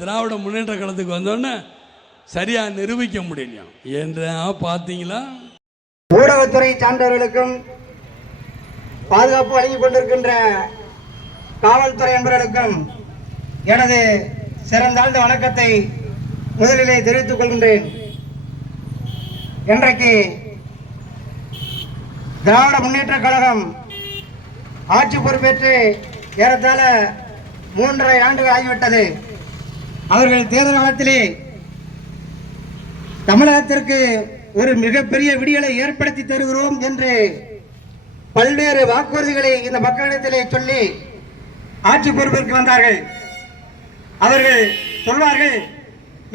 திராவிட முன்னேற்ற கழகத்துக்கு வந்தோடனே சரியா நிரூபிக்க முடியும் என்ற பார்த்தீங்களா. ஊடகத்துறை சார்ந்தவர்களுக்கும் பாதுகாப்பு வழங்கிக் கொண்டிருக்கின்ற காவல்துறை என்பவர்களுக்கும் எனது சிறந்தாழ்ந்த வணக்கத்தை முதலிலே தெரிவித்துக் கொள்கின்றேன். இன்றைக்கு திராவிட முன்னேற்ற கழகம் ஆட்சி பொறுப்பேற்று ஏறத்தாழ 3.5 ஆண்டுகள் ஆகிவிட்டது. அவர்கள் தேர்தல் காலத்திலே தமிழகத்திற்கு ஒரு மிகப்பெரிய விடியலை ஏற்படுத்தி தருகிறோம் என்று பல்வேறு வாக்குறுதிகளை இந்த மக்களிடத்திலே சொல்லி ஆட்சி பொறுப்பிற்கு வந்தார்கள். அவர்கள் சொல்வார்கள்,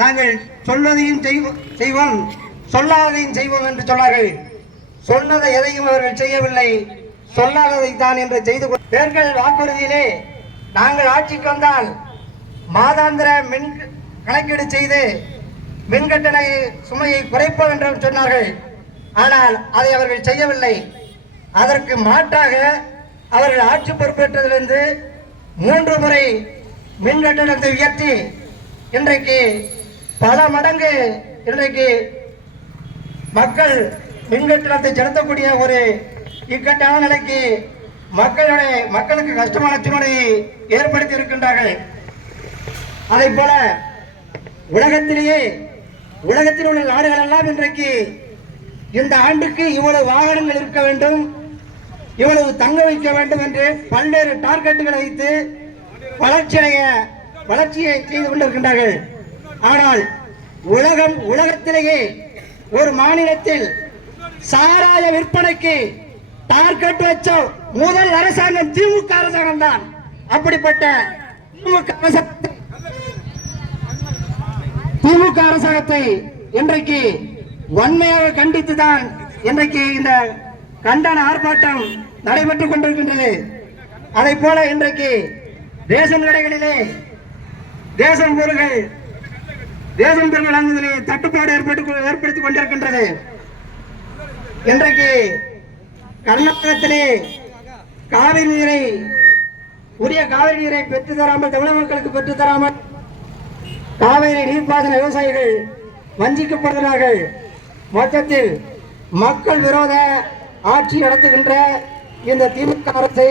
நாங்கள் சொல்வதையும் செய்வோம், சொல்லாததையும் செய்வோம் என்று சொன்னார்கள். சொன்னதை எதையும் அவர்கள் செய்யவில்லை, சொல்லாததை தான் என்று செய்து தேர்தல் வாக்குறுதியிலே நாங்கள் ஆட்சிக்கு வந்தால் மாதாந்திர மின் கணக்கீடு செய்து மின் கட்டண சுமையை குறைப்போம் என்று சொன்னார்கள். ஆனால் அதை அவர்கள் செய்யவில்லை. அதற்கு மாற்றாக அவர்கள் ஆட்சி பொறுப்பேற்றதிலிருந்து 3 முறை மின் கட்டணத்தை உயர்த்தி இன்றைக்கு பல மடங்கு இன்றைக்கு மக்கள் மின் கட்டணத்தை செலுத்தக்கூடிய ஒரு இக்கட்டான நிலைக்கு மக்களுக்கு கஷ்டமான சூழ்நிலையை ஏற்படுத்தி இருக்கின்றார்கள். அதை போல உலகத்தில் உள்ள நாடுகள் எல்லாம் இன்றைக்கு இந்த ஆண்டுக்கு இவ்வளவு வாகனங்கள் இருக்க வேண்டும், இவ்வளவு தங்க வைக்க வேண்டும் என்று பல்வேறு டார்கெட்டுகளை வைத்து வளர்ச்சியை செய்து கொண்டிருக்கின்றார்கள். ஆனால் உலகத்திலேயே ஒரு மாநிலத்தில் சாராய விற்பனைக்கு டார்கெட் வச்ச முதல் அரசாங்கம் திமுக அரசாங்கம் தான். அப்படிப்பட்ட திமுக அரசாங்கத்தை இன்றைக்கு வன்மையாக கண்டித்துதான் இன்றைக்கு இந்த கண்டன ஆர்ப்பாட்டம் நடைபெற்றுக் கொண்டிருக்கின்றது. அதை போல இன்றைக்கு ரேஷன் கடைகளிலே ரேஷன் பொருட்கள் வழங்குவதிலே தட்டுப்பாடு ஏற்படுத்திக் கொண்டிருக்கின்றது. இன்றைக்கு கர்நாடகத்திலே உரிய காவிரி நீரை பெற்றுத்தராமல், தமிழக மக்களுக்கு பெற்றுத்தராமல் காவிரி நீர்ப்பாசன விவசாயிகள் வஞ்சிக்கப்படுகிறார்கள். மொத்தத்தில் மக்கள் விரோத ஆட்சி நடத்துகின்ற இந்த திமுக அரசை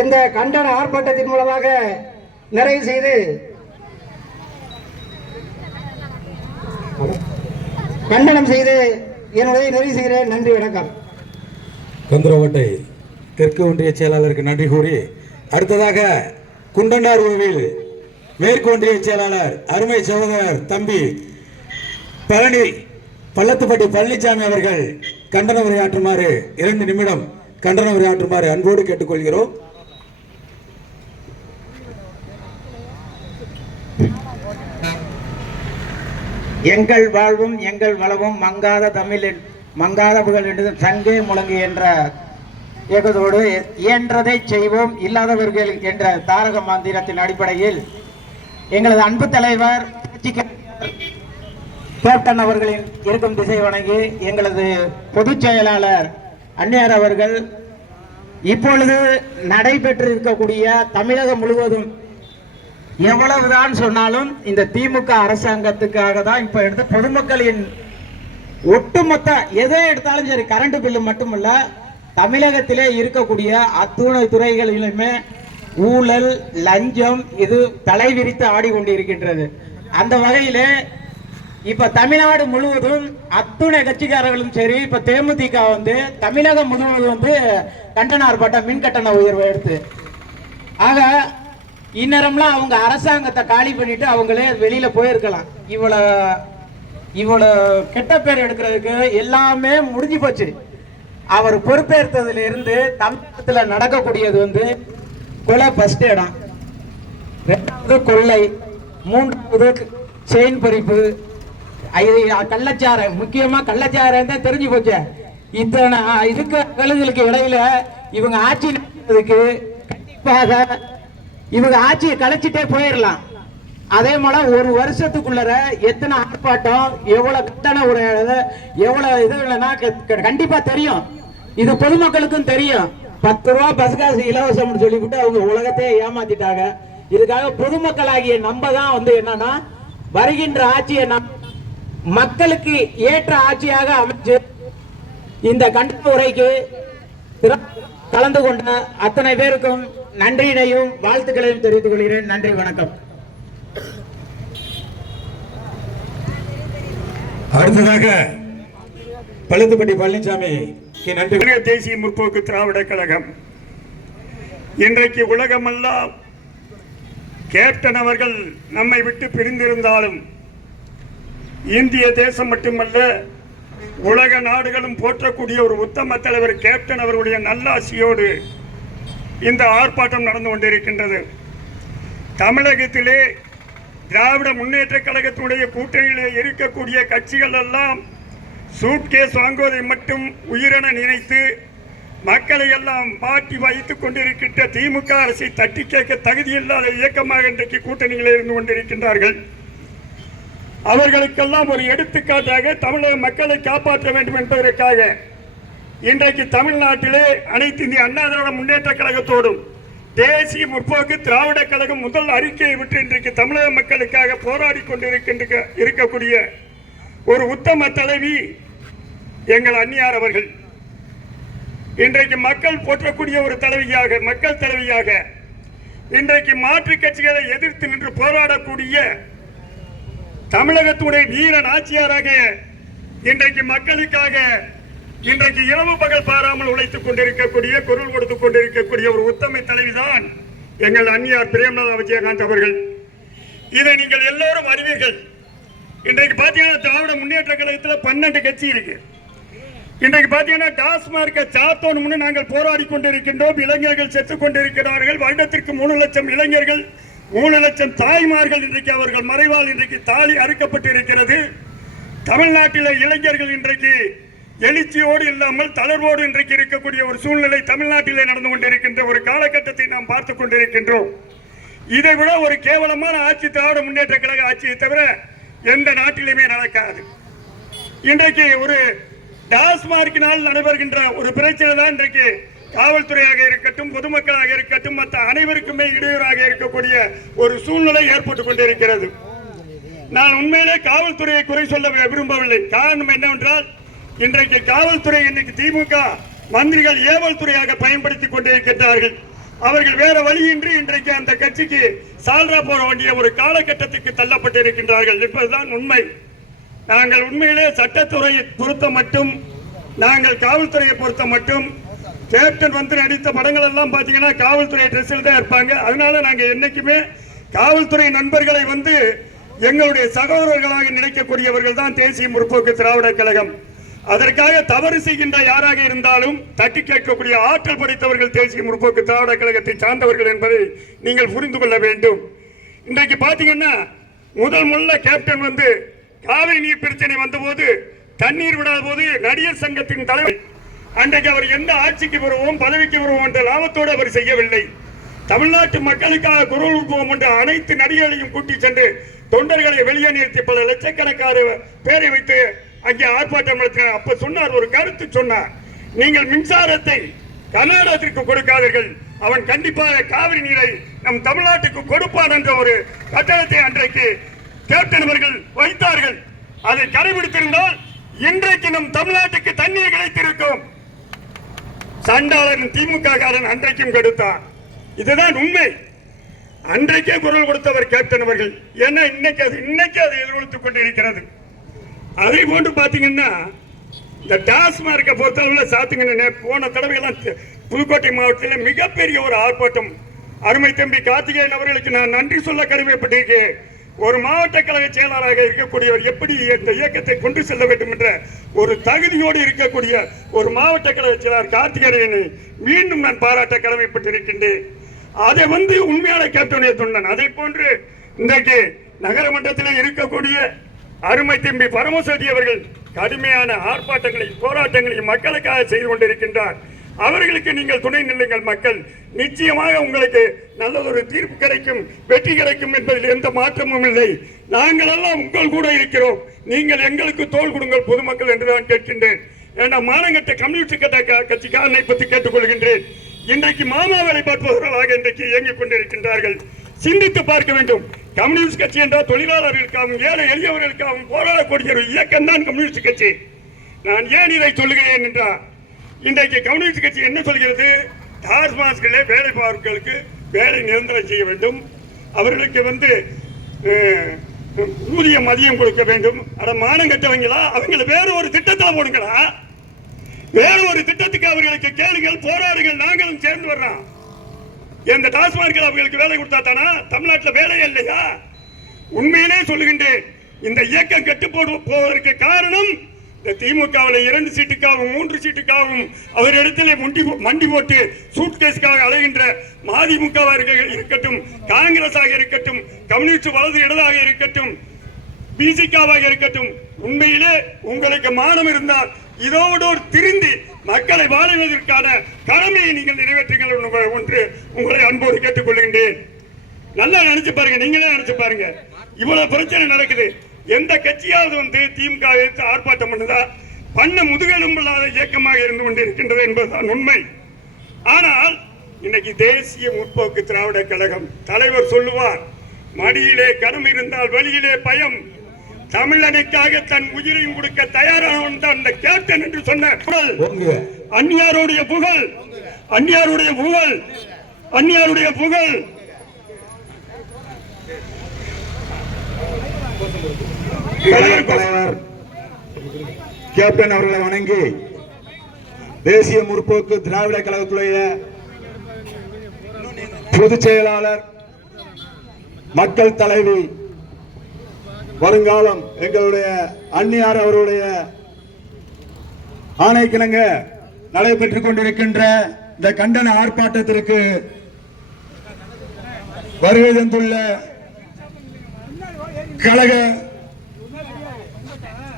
இந்த கண்டன ஆர்ப்பாட்டத்தின் மூலமாக நிறைவு செய்து கண்டனம் செய்து என்னுடைய நிறைவு செய்கிறேன். நன்றி, வணக்கம். கந்தரவட்டை தெற்கு ஒன்றிய செயலாளருக்கு நன்றி கூறி அடுத்ததாக குண்டனார் கோவில் மேற்கு ஒன்றிய செயலாளர் அருமை சகோதரர் தம்பி பள்ளத்துப்பட்டி பழனிசாமி அவர்கள் கண்டன உரையாற்றுமாறு 2 நிமிடம் கண்டன உரையாற்றுமாறு அன்போடு கேட்டுக்கொள்கிறோம். எங்கள் வாழ்வும் எங்கள் வளவும் மங்காத தமிழில் மங்காத புகழ் என்று சங்கே முழங்கு என்ற இயக்கத்தோடு இயன்றதை செய்வோம் இல்லாதவர்கள் என்ற தாரக மந்திரத்தின் அடிப்படையில் எங்களது அன்பு தலைவர் கேப்டன் அவர்களின் இருக்கும் திசை வணங்கி எங்களது பொதுச் செயலாளர் அந்நியார் அவர்கள் இப்பொழுது நடைபெற்றிருக்கக்கூடிய தமிழகம் முழுவதும் எவ்வளவுதான் சொன்னாலும் இந்த திமுக அரசாங்கத்துக்காக தான் இப்ப எடுத்த பொதுமக்களின் ஒட்டுமொத்த எதை எடுத்தாலும் சரி, கரண்ட் பில்லு மட்டுமல்ல, தமிழகத்திலே இருக்கக்கூடிய அத்துணை துறைகளிலுமே ஊழல் லஞ்சம் இது தலைவிரித்து ஆடிக்கொண்டிருக்கின்றது. அந்த வகையிலே இப்ப தமிழ்நாடு முழுவதும் அத்துணை கட்சிக்காரர்களும் சரி, இப்ப தேமுதிக தமிழகம் முழுவதும் கண்டன ஆர்ப்பாட்டம் மின் கட்டண உயர்வை எடுத்து ஆக இந்நேரம்லாம் அவங்க அரசாங்கத்தை காலி பண்ணிட்டு அவங்களே வெளியில போயிருக்கலாம். இவ்வளவு கெட்ட பேர் எடுக்கிறதுக்கு எல்லாமே முடிஞ்சு போச்சு. அவர் பொறுப்பேற்றதுல இருந்து தமிழகத்தில் நடக்கக்கூடியது கொலை ஃபர்ஸ்ட் இடம், 2வது கொள்ளை, 3வது செயின் பறிப்பு, கள்ளச்சாரம், முக்கியமா கள்ளச்சாரம் தான் தெரிஞ்சு போச்சு. இத்தனை இதுக்கு இடையில இவங்க ஆட்சி நடத்துறதுக்கு கண்டிப்பாக இவங்க ஆட்சியை கலைச்சிட்டே போயிடலாம். அதே போல ஒரு வருஷத்துக்குள்ள எத்தனை ஆர்ப்பாட்டம், எவ்வளவு கட்டண எவ்வளவு இது இல்லைன்னா கண்டிப்பா தெரியும். இது பொதுமக்களுக்கும் தெரியும். 10 ரூபா பஸ் காசு இலவசம்னு சொல்லிவிட்டு அவங்க உலகத்தையே ஏமாத்திட்டாங்க. இதுக்காக பொதுமக்களாகிய நம்ம தான் வந்து என்னன்னா வருகின்ற ஆட்சியை மக்களுக்கு ஏற்ற ஆட்சியாக அமைச்சு இந்த கண்டன உரைக்கு கலந்து கொண்ட அத்தனை பேருக்கும் நன்றியினையும் வாழ்த்துக்களையும் தெரிவித்துக் கொள்கிறேன். நன்றி, வணக்கம். அடுத்ததாக பழுதுப்பட்டி பழனிசாமி நன்றி. தேசிய முற்போக்கு திராவிட கழகம் இன்றைக்கு உலகமெல்லாம் கேப்டன் அவர்கள் நம்மை விட்டு பிரிந்திருந்தாலும் இந்திய தேசம் மட்டுமல்ல உலக நாடுகளும் போற்றக்கூடிய ஒரு உத்தம தலைவர் கேப்டன் அவருடைய நல்லாசியோடு இந்த ஆர்ப்பாட்டம் நடந்து கொண்டிருக்கின்றது. தமிழகத்திலே திராவிட முன்னேற்ற கழகத்தினுடைய கூட்டணியிலே இருக்கக்கூடிய கட்சிகள் எல்லாம் சூட்கேஸ் வாங்குவதை மட்டும் உயிரென நினைத்து மக்களை எல்லாம் மாட்டி வைத்துக் கொண்டிருக்கின்ற திமுக அரசை தட்டி கேட்க தகுதியில்லாத இயக்கமாக இன்றைக்கு கூட்டணியில் இருந்து கொண்டிருக்கின்றார்கள். அவர்களுக்கெல்லாம் ஒரு எடுத்துக்காட்டாக தமிழக மக்களை காப்பாற்ற வேண்டும் என்பதற்காக இன்றைக்கு தமிழ்நாட்டிலே அனைத்து இந்திய அண்ணா திராவிட முன்னேற்ற கழகத்தோடும் தேசிய முற்போக்கு திராவிட கழகம் முதல் அறிக்கையை விட்டு இன்றைக்கு தமிழக மக்களுக்காக போராடி இருக்கக்கூடிய ஒரு உத்தம தலைவி எங்கள் அன்னியார் அவர்கள். இன்றைக்கு மக்கள் போற்றக்கூடிய ஒரு தலைவியாக, மக்கள் தலைவியாக, இன்றைக்கு மாற்றுக் கட்சிகளை எதிர்த்து நின்று போராடக்கூடிய தமிழகத்துடைய வீர நாச்சியாராக இன்றைக்கு மக்களுக்காக இன்றைக்கு இரவு பகல் பாராமல் உழைத்துக் கொண்டிருக்கக்கூடிய, குரல் கொடுத்துக் கொண்டிருக்கக்கூடிய ஒரு உத்தம தலைவிதான் எங்கள் அன்னியார் பிரேமலதா விஜயகாந்த் அவர்கள். இதை நீங்கள் எல்லோரும் அறிவீர்கள். இன்றைக்கு பார்த்தீங்கன்னா திராவிட முன்னேற்ற கழகத்தில் 12 கட்சி இருக்கு. இன்றைக்கு பார்த்தீங்கன்னா டாஸ்மார்க்கை சாத்தோணும்னு நாங்கள் போராடி கொண்டிருக்கின்றோம். இளைஞர்கள் செத்துக் கொண்டிருக்கிறார்கள். வருடத்திற்கு 3 லட்சம் இளைஞர்கள், 3 லட்சம் தாய்மார்கள் இன்றைக்கு அவர்கள் மறைவால் இன்றைக்கு தாலி அறுக்கப்பட்டு இருக்கிறது. தமிழ்நாட்டில் இளைஞர்கள் இன்றைக்கு எழுச்சியோடு இல்லாமல் தளர்வோடு இன்றைக்கு இருக்கக்கூடிய ஒரு சூழ்நிலை தமிழ்நாட்டிலே நடந்து கொண்டிருக்கின்ற ஒரு காலகட்டத்தை நாம் பார்த்து கொண்டிருக்கின்றோம். இதை விட ஒரு கேவலமான ஆட்சி திராவிட முன்னேற்ற கழக ஆட்சியை தவிர எந்த நாட்டிலுமே நடக்காது. இன்றைக்கு ஒரு டாஸ்மார்க்கினால் நடைபெறுகின்ற ஒரு பிரச்சனை தான் இன்றைக்கு காவல்துறையாக இருக்கட்டும், பொதுமக்களாக இருக்கட்டும், மற்ற அனைவருக்குமே இடையூறாக இருக்கக்கூடிய ஒரு சூழ்நிலை ஏற்பட்டுக் கொண்டிருக்கிறது. நான் உண்மையிலே காவல்துறையை குறை சொல்ல விரும்பவில்லை. காரணம் என்னவென்றால் இன்றைக்கு காவல்துறை இன்னைக்கு திமுக மந்திரிகள் ஏவல் துறையாக பயன்படுத்திக் கொண்டிருக்கின்றார்கள். அவர்கள் வேற வழியின்றி இன்றைக்கு அந்த கட்சிக்கு சால்ரா போட வேண்டிய ஒரு காலகட்டத்துக்கு தள்ளப்பட்டு இருக்கின்றார்கள் என்பதுதான் உண்மை. நாங்கள் உண்மையிலே சட்டத்துறையை பொறுத்த மட்டும், நாங்கள் காவல்துறையை பொறுத்த மட்டும், கேப்டன் வந்து நடித்த படங்கள் எல்லாம் பார்த்தீங்கன்னா காவல்துறை ட்ரெஸ்ஸில் தான் இருப்பாங்க. அதனால நாங்கள் என்னைக்குமே காவல்துறை நண்பர்களை வந்து எங்களுடைய சகோதரர்களாக நினைக்கக்கூடியவர்கள் தான் தேசிய முற்போக்கு திராவிட கழகம். அதற்காக தவறு செய்கின்ற யாராக இருந்தாலும் தட்டி கேட்கக்கூடிய ஆற்றல் படைத்தவர்கள் தேசிய முற்போக்கு திராவிட கழகத்தை சார்ந்தவர்கள் என்பதை நீங்கள் புரிந்து கொள்ள வேண்டும். இன்றைக்கு பார்த்தீங்கன்னா முதல்ல கேப்டன் வந்து காவிரி நீர் பிரச்சனை வந்தபோது தண்ணீர் விடாத போது நடிகர் சங்கத்தின் தலைவர் அன்றைக்கு அவர் எந்த ஆட்சிக்கு வருவோம், பதவிக்கு வருவோம் என்ற லாபத்தோடு அவர் செய்யவில்லை. தமிழ்நாட்டு மக்களுக்காக குரல் கொடுப்போம் என்ற அனைத்து நடிகர்களையும் கூட்டி சென்று தொண்டர்களை வெளியே நிறுத்தி பல லட்சக்கணக்கான பேரை வைத்து அங்கே ஆர்ப்பாட்டம் நடத்தினார். அப்ப சொன்னார், ஒரு கருத்து சொன்னார், நீங்கள் மின்சாரத்தை கர்நாடகத்திற்கு கொடுக்காதீர்கள், அவன் கண்டிப்பாக காவிரி நீரை நம் தமிழ்நாட்டுக்கு கொடுப்பான் என்ற ஒரு கட்டளத்தை அன்றைக்கு கேப்டன் அவர்கள் வைத்தார்கள். அதை கடைபிடித்திருந்தால் இன்றைக்கு நம் தமிழ்நாட்டுக்கு தண்ணீர் கிடைத்திருக்கும். சண்டாளன் திமுக காரன் அன்றைக்கும் கொடுத்தார். இதுதான் உண்மை. அன்றைக்கே குரல் கொடுத்தவர் கேப்டன் அவர்கள். ஏன்னா இன்னைக்கு அது எதிர்கொடுத்துக் கொண்டிருக்கிறது. அதே போன்று பாத்தீங்கன்னா இந்த டாஸ்மார்க்கை பொறுத்தளவில் சாத்துங்க, போன தடவையெல்லாம் புதுக்கோட்டை மாவட்டத்தில் மிகப்பெரிய ஒரு ஆர்ப்பாட்டம். அருமை தம்பி கார்த்திகேயன் அவர்களுக்கு நான் நன்றி சொல்ல கடமைப்பட்டிருக்கேன். ஒரு மாவட்ட கழக செயலாளராக இருக்கக்கூடியவர் எப்படி இந்த இயக்கத்தை கொண்டு செல்ல வேண்டும் என்ற ஒரு தகுதியோடு இருக்கக்கூடிய ஒரு மாவட்ட கழக செயலாளர் கார்த்திகேயனை மீண்டும் நான் பாராட்ட கடமைப்பட்டிருக்கின்றேன். அதை வந்து உண்மையான கேப்டனுடைய தொண்டன். அதே போன்று இன்றைக்கு நகரமன்றத்தில் இருக்கக்கூடிய அருமை தம்பி பரமசோதி அவர்கள் கடுமையான ஆர்ப்பாட்டங்களை, போராட்டங்களை மக்களுக்காக செய்து கொண்டிருக்கின்றார். அவர்களுக்கு நீங்கள் துணை நில்லுங்கள். மக்கள் நிச்சயமாக உங்களுக்கு நல்லதொரு தீர்ப்பு கிடைக்கும், வெற்றி கிடைக்கும் என்பதில் எந்த மாற்றமும் இல்லை. நாங்கள் எல்லாம் உங்கள் கூட இருக்கிறோம், நீங்கள் எங்களுக்கு தோள் கொடுங்கள் பொதுமக்கள் என்று நான் கேட்கின்றேன். ஏன்னா மானங்கட்ட கம்யூனிஸ்ட் கட்சிக்காரனை பற்றி கேட்டுக்கொள்கின்றேன். இன்றைக்கு மாமா வேலை பார்ப்பவர்களாக இன்றைக்கு இயங்கிக் கொண்டிருக்கின்றார்கள். சிந்தித்து பார்க்க வேண்டும். கம்யூனிஸ்ட் கட்சி என்றால் தொழிலாளர்களுக்காகவும் ஏழை எளியவர்களுக்காகவும் போராடக்கூடிய ஒரு இயக்கம் தான் கம்யூனிஸ்ட் கட்சி. நான் ஏன் இதை சொல்லுகிறேன் என்றால், இன்றைக்கு கம்யூனிஸ்ட் கட்சி என்ன சொல்கிறது? டாஸ்மாஸ்களே வேலை பார்ப்பவர்களுக்கு வேலை நிரந்தரம் செய்ய வேண்டும், அவர்களுக்கு ஊதியம் மதியம் கொடுக்க வேண்டும். அட மானம் கட்டவங்களா, அவங்களை வேறு ஒரு திட்டத்தில் போடுங்களா, வேறு ஒரு திட்டத்துக்கு அவர்களுக்கு கேளுங்கள், போராடுங்கள், நாங்களும் சேர்ந்து வர்றோம். இந்த டாஸ்மார்க்கில் அவர்களுக்கு வேலை கொடுத்தா தானா தமிழ்நாட்டில் வேலை இல்லையா? உண்மையிலே சொல்லுகின்றேன், இந்த இயக்கம் கெட்டு போவதற்கு காரணம் இந்த திமுகவில் 2 சீட்டுக்காகவும் 3 சீட்டுக்காகவும் அவரிடத்திலே மண்டி போட்டு சூட்கேஸுக்காக அலைகின்ற மதிமுகவாக இருக்கட்டும், காங்கிரஸாக இருக்கட்டும், கம்யூனிஸ்ட் வலது இடதாக இருக்கட்டும், பிசிகாவாக இருக்கட்டும், உண்மையிலே உங்களுக்கு மானம் இருந்தால் இதோடு திருந்தி மக்களை வாழுவதற்கான கடமையை நீங்கள் நிறைவேற்றுங்கள் என்று உங்களை அன்போடு கேட்டுக்கொள்கின்றேன். நல்லா நினைச்சு பாருங்க, நீங்களே நினைச்சு பாருங்க, இவ்வளவு பிரச்சனை நடக்குது. எந்த கட்சியாவது திமுக ஆர்ப்பாட்டம் பண்ண முதுகெலும்பில்லாத இயக்கமாக இருந்து கொண்டிருக்கின்றது என்பதுதான் உண்மை. ஆனால் இன்னைக்கு தேசிய முற்போக்கு திராவிட கழகம் தலைவர் சொல்லுவார், மடியிலே கனம் இருந்தால் வெளியிலே பயம், தமிழனுக்காக தன் உயிரையும் கொடுக்க தயாரானவன் தான் அந்த கேப்டன் என்று சொன்ன அந்நியாருடைய புகழ், அந்நியாருடைய புகழ், அந்நியாருடைய புகழ். தலைவர் கேப்டன் அவர்களை வணங்கி தேசிய முற்போக்கு திராவிட கழகத்துடைய பொதுச் செயலாளர், மக்கள் தலைவி, வருங்காலம் எங்களுடைய அந்நியார் அவருடைய ஆணைக்கிணங்க நடைபெற்றுக் கொண்டிருக்கின்ற இந்த கண்டன ஆர்ப்பாட்டத்திற்கு வருகை தந்துள்ள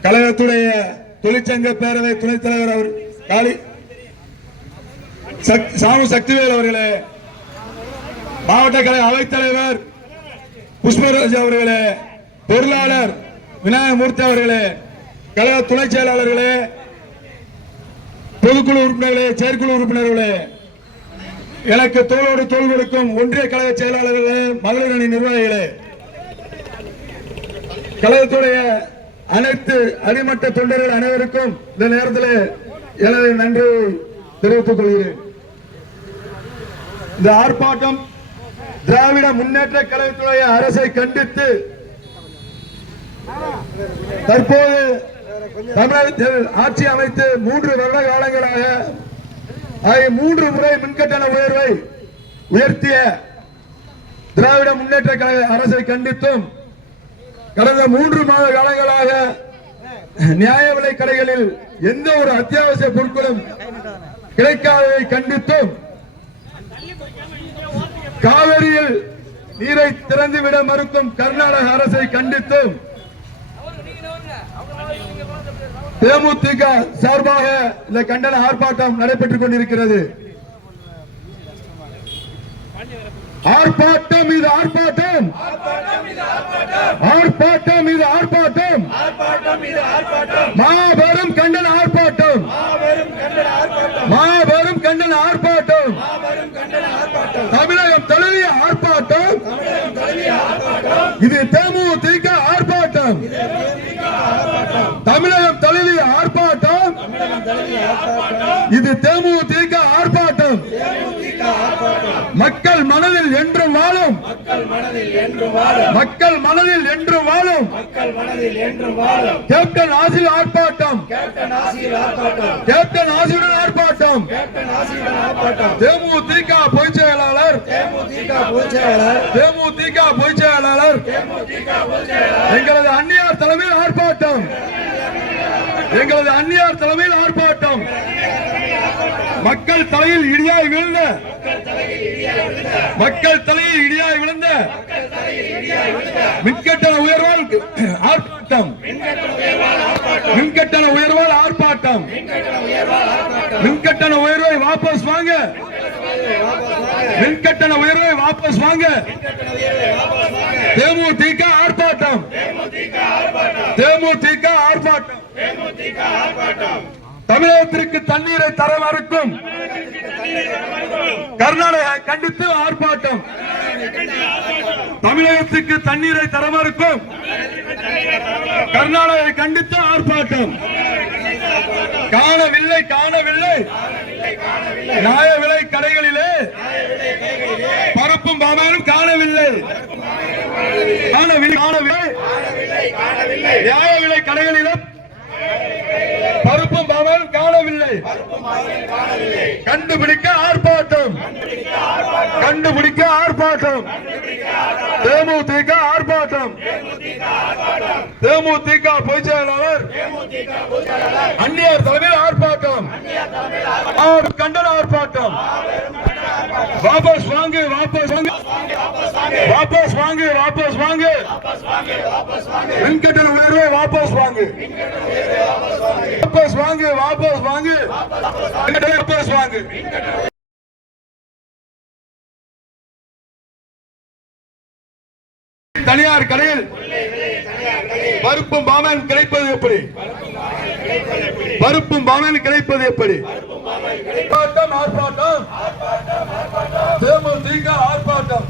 கழகத்துடைய தொழிற்சங்க பேரவை துணைத் தலைவர் அவர் சாமு சக்திவேல் அவர்களே, மாவட்ட கழக அவைத்தலைவர் புஷ்பராஜ் அவர்களே, பொருளாளர் விநாயகமூர்த்தி அவர்களே, கழக துணை செயலாளர்களே, பொதுக்குழு உறுப்பினர்களே, செயற்குழு உறுப்பினர்களே, எனக்கு தோளோடு தோள் கொடுக்கும் ஒன்றிய கழக செயலாளர்களே, மகளிர் அணி நிர்வாகிகளே, கழகத்துடைய அனைத்து அடிமட்ட தொண்டர்கள் அனைவருக்கும் இந்த நேரத்தில் எனது நன்றி தெரிவித்துக் கொள்கிறேன். இந்த ஆர்ப்பாட்டம் திராவிட முன்னேற்ற கழகத்துடைய அரசை கண்டித்து தற்போது தமிழகத்தில் ஆட்சி அமைத்து 3 வருட காலங்களாக 3 முறை மின்கட்டண உயர்வை உயர்த்திய திராவிட முன்னேற்ற கழக அரசை கண்டித்தும், கடந்த 3 மாத காலங்களாக நியாய விலை கடைகளில் எந்த ஒரு அத்தியாவசிய பொருட்களும் கிடைக்காததை கண்டித்தும், காவிரியில் நீரை திறந்துவிட மறுக்கும் கர்நாடக அரசை கண்டித்தும் தேமுதிக சார்பாக இந்த கண்டன ஆர்ப்பாட்டம் நடைபெற்றுக் கொண்டிருக்கிறது. ஆர்ப்பாட்டம் மீது ஆர்ப்பாட்டம், ஆர்ப்பாட்டம் மீது ஆர்ப்பாட்டம், மாபெரும் கண்டன ஆர்ப்பாட்டம், மாபெரும் கண்டன ஆர்ப்பாட்டம், தமிழகம் தழுவிய ஆர்ப்பாட்டம், இது தேமுதிக ஆர்ப்பாட்டம், தமிழகம் தழுவிய ஆர்ப்பாட்டம், இது தேமுதிக ஆர்ப்பாட்டம். மக்கள் மனதில் என்றும் வாழும், மக்கள் மனதில் என்றும் வாழும் கேப்டன் ஆசில் ஆர்ப்பாட்டம், கேப்டன் ஆசியுடன் ஆர்ப்பாட்டம். தேமுதிக பொதுச் செயலாளர், தேமுதிக பொதுச் செயலாளர் எங்களது அந்நியார் தலைமையில் ஆர்ப்பாட்டம், எங்களது அந்நியார் தலைமையில் ஆர்ப்பாட்டம். மக்கள் தலையில் இடியாய் விழுந்த, மக்கள் தலையில் இடியாய் விழுந்த மின்கட்டண உயர்வால் ஆர்ப்பாட்டம், மின்கட்டண உயர்வால் ஆர்ப்பாட்டம், மின்கட்டண உயர்வை வாபஸ் வாங்க, மின்கட்டண உயர்வை வாபஸ் வாங்க. தேமுதிக ஆர்ப்பாட்டம், தேமுதிக ஆர்ப்பாட்டம். தமிழகத்திற்கு தண்ணீரை தர மறுக்கும் கர்நாடகா கண்டித்து ஆர்ப்பாட்டம், தமிழகத்துக்கு தண்ணீரை தர மறுக்கும் கர்நாடகை கண்டித்து ஆர்ப்பாட்டம். காணவில்லை காணவில்லை நியாய விலை கடைகளிலே பருப்பும் பாமாயிலும் காணவில்லை காணவில்லை நியாய விலை கடைகளிலே பருப்பும் பாமாயிலும் காணவில்லை. கண்டுபிடிக்க ஆர்ப்பாட்டம் கண்டுபிடிக்க ஆர்ப்பாட்டம் தேமுதிக ஆர்ப்பாட்டம். தேமுதிக பொதுச் செயலாளர் அந்நியார் தலைமையில் ஆர்ப்பாட்டம் கண்டன ஆர்ப்பாட்டம். வாபஸ் வாங்கு வாபஸ் வாங்கு வாபஸ் வாங்கு வாபஸ் வாங்கு மின்கட்டண உயர்வை வாபஸ் வாங்கு வாபஸ் வாங்கு வாபஸ் வாங்கு வாபஸ் வாங்கு. தனியார் கடையில் பருப்பும் பாமன் கிடைப்பது எப்படி? பருப்பும் பாமன் கிடைப்பது எப்படி? ஆர்ப்பாட்டம் ஆர்ப்பாட்டம் தேமுதிக ஆர்ப்பாட்டம்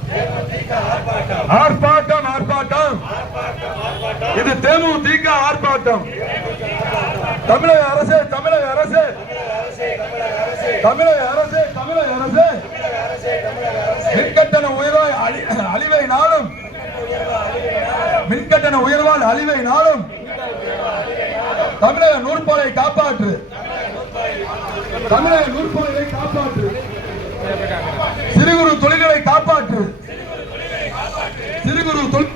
ஆர்ப்பாட்டம் ஆர்ப்பாட்டம். இது தேமுதிக ஆர்ப்பாட்டம். தமிழக அரசு தமிழக அரசு தமிழக அரசு தமிழக அரசு மின்கட்டண உயர்வாய் அழிவை நாளும் மின்கட்டண உயர்வால் அழிவை நாளும் தமிழக நூற்பாலை காப்பாற்று தமிழக நூற்பாலை காப்பாற்று சிறு குறு தொழில்களை காப்பாற்று சிறு குறு தொழில்